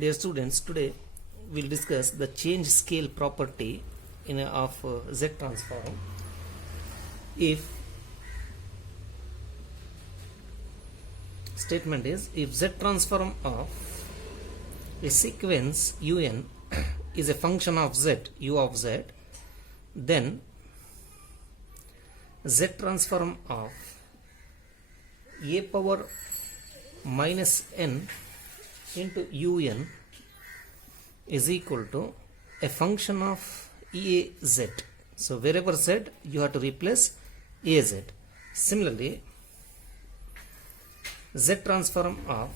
Dear students, today we'll discuss the change scale property of Z transform. If statement is if Z transform of a sequence un is a function of Z, u of Z, then Z transform of a power minus n into un is equal to a function of az. So wherever z, you have to replace az. Similarly, z transform of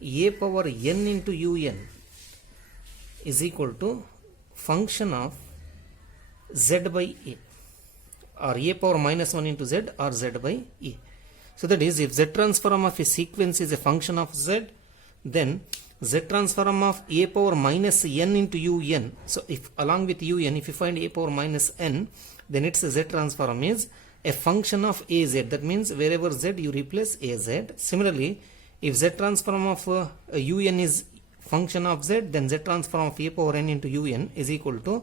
a power n into un is equal to function of z by a, or a power minus 1 into z, or z by a. So that is, if z transform of a sequence is a function of z, then z transform of a power minus n into un. So if along with un, if you find a power minus n, then its z transform is a function of az. That means wherever z, you replace az. Similarly, if z transform of un is function of z, then z transform of a power n into un is equal to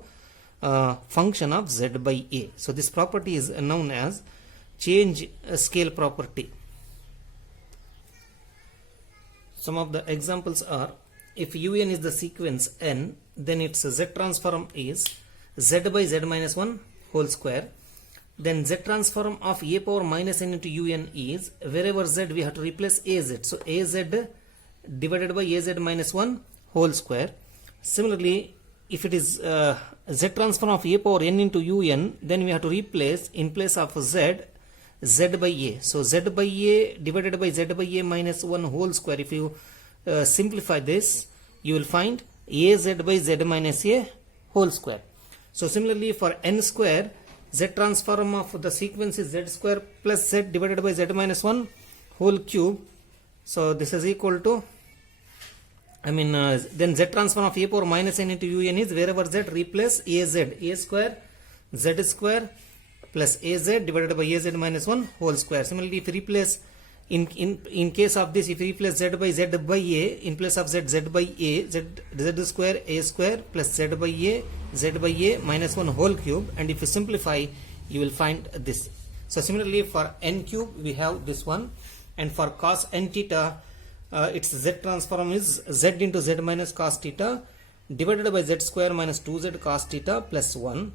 function of z by a. So this property is known as change scale property. Some of the examples are, if un is the sequence n, then its z transform is z by z minus 1 whole square. Then z transform of a power minus n into un is, wherever z, we have to replace az. So az divided by az minus 1 whole square. Similarly, if it is z transform of a power n into un, then we have to replace, in place of z, z by a. So z by a divided by z by a minus 1 whole square. If you simplify this, you will find az by z minus a whole square. So similarly, for n square, z transform of the sequence is z square plus z divided by z minus 1 whole cube. So this is equal to, then z transform of a power minus n into un is, wherever z, replace az, a square z square plus az divided by az minus 1 whole square. Similarly, if you replace, in case of this, if you replace z by a, in place of z, z by a, z square a square plus z by a minus 1 whole cube, and if you simplify, you will find this. So similarly, for n cube, we have this one, and for cos n theta, its z transform is z into z minus cos theta divided by z square minus 2z cos theta plus 1.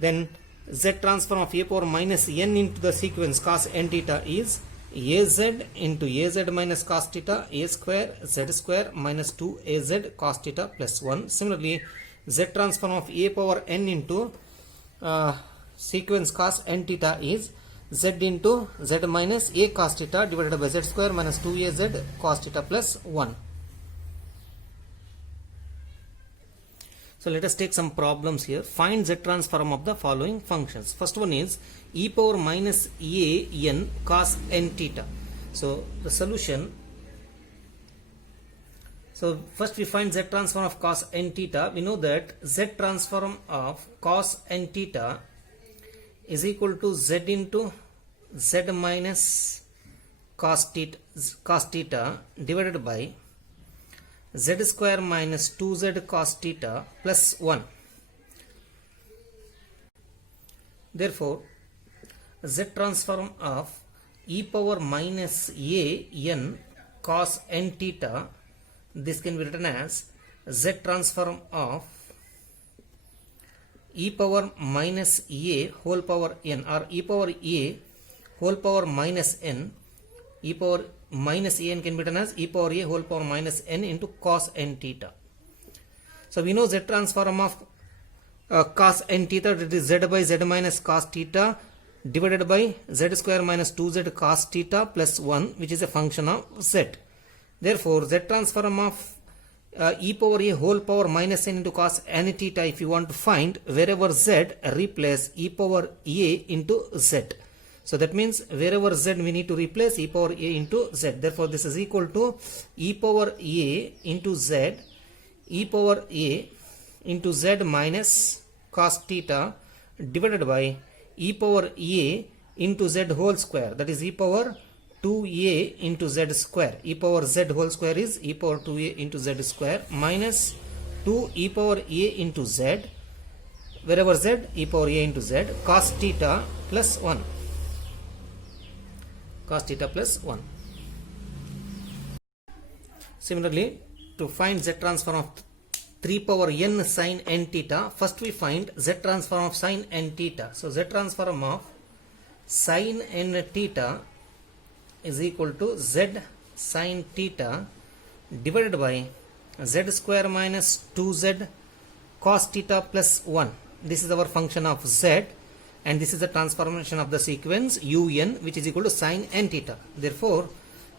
Then z transform of a power minus n into the sequence cos n theta is az into az minus cos theta a square z square minus 2az cos theta plus 1. Similarly, z transform of a power n into sequence cos n theta is z into z minus a cos theta divided by z square minus 2az cos theta plus 1. So let us take some problems here. Find z transform of the following functions. First one is e power minus a n cos n theta. So the solution. So first we find z transform of cos n theta. We know that z transform of cos n theta is equal to z into z minus cos theta divided by z square minus 2z cos theta plus 1. Therefore, z transform of e power minus a n cos n theta, this can be written as z transform of e power minus a whole power n, or e power a whole power minus n. E power minus a n can be written as e power a whole power minus n into cos n theta. So we know z transform of cos n theta, that is z by z minus cos theta divided by z square minus 2z cos theta plus 1, which is a function of z. Therefore, z transform of e power a whole power minus n into cos n theta, if you want to find, wherever z, replace e power a into z. So that means wherever z, we need to replace e power a into z. Therefore, this is equal to e power a into z, e power a into z minus cos theta divided by e power a into z whole square, that is e power 2a into z square. E power z whole square is e power 2a into z square minus 2 e power a into z, wherever z, e power a into z, cos theta plus 1. Cos theta plus 1. Similarly, to find z transform of 3 power n sin n theta, first we find z transform of sin n theta. So z transform of sin n theta is equal to z sin theta divided by z square minus 2z cos theta plus 1. This is our function of z, and this is the transformation of the sequence un, which is equal to sin n theta. Therefore,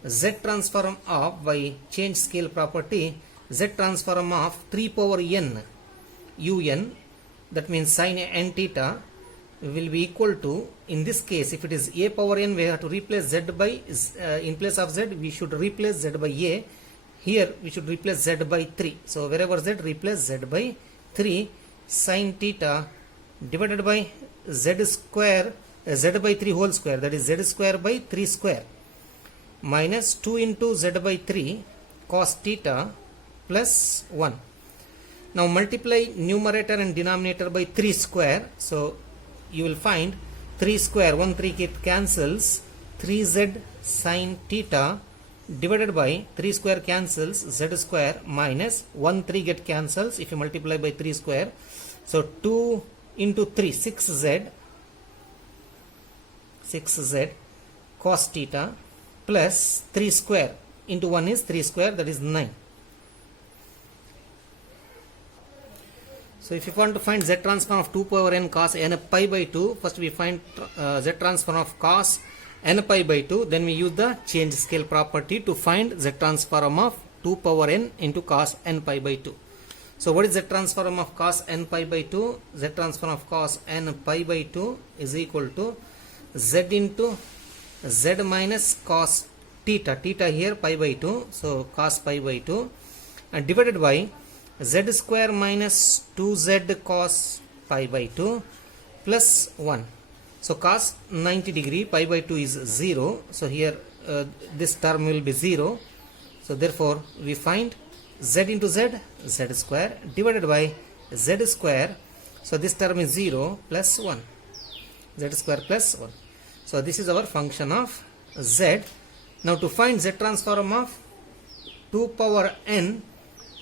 z transform of, by change scale property, z transform of 3 power n un, that means sin n theta, will be equal to, in this case, if it is a power n, we have to replace z by, in place of z, we should replace z by a. Here, we should replace z by 3. So, wherever z, replace z by 3, sin theta divided by z square, z by 3 whole square, that is z square by 3 square, minus 2 into z by 3 cos theta plus 1. Now multiply numerator and denominator by 3 square. So you will find 3 square, 1 3 it cancels, 3z sin theta divided by 3 square cancels, z square minus 1 3 get cancels if you multiply by 3 square. So 2 into 3, 6z cos theta plus 3 square into 1 is 3 square, that is 9. So if you want to find z transform of 2 power n cos n pi by 2, first we find z transform of cos n pi by 2, then we use the change scale property to find z transform of 2 power n into cos n pi by 2. So what is z transform of cos n pi by 2? Z transform of cos n pi by 2 is equal to z into z minus cos theta, theta here pi by 2, so cos pi by 2, and divided by z square minus 2z cos pi by 2 plus 1. So cos 90 degree pi by 2 is 0. So here this term will be 0. So therefore we find z into z, z square divided by z square. So this term is 0 plus 1, z square plus 1. So this is our function of z. Now to find z transform of 2 power n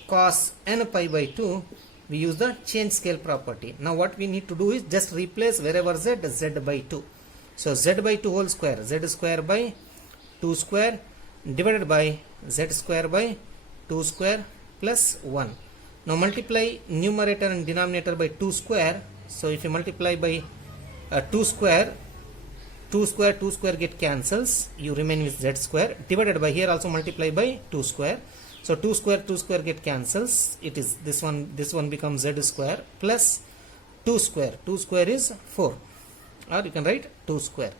cos n pi by 2, we use the change scale property. Now what we need to do is just replace wherever z, z by 2. So z by 2 whole square, z square by 2 square divided by z square by 2 square plus 1. Now multiply numerator and denominator by 2 square. So if you multiply by 2 square get cancels, you remain with z square, divided by, here also multiply by 2 square. So 2 square get cancels, it is this one becomes z square plus 2 square. 2 square is 4, or you can write 2 square.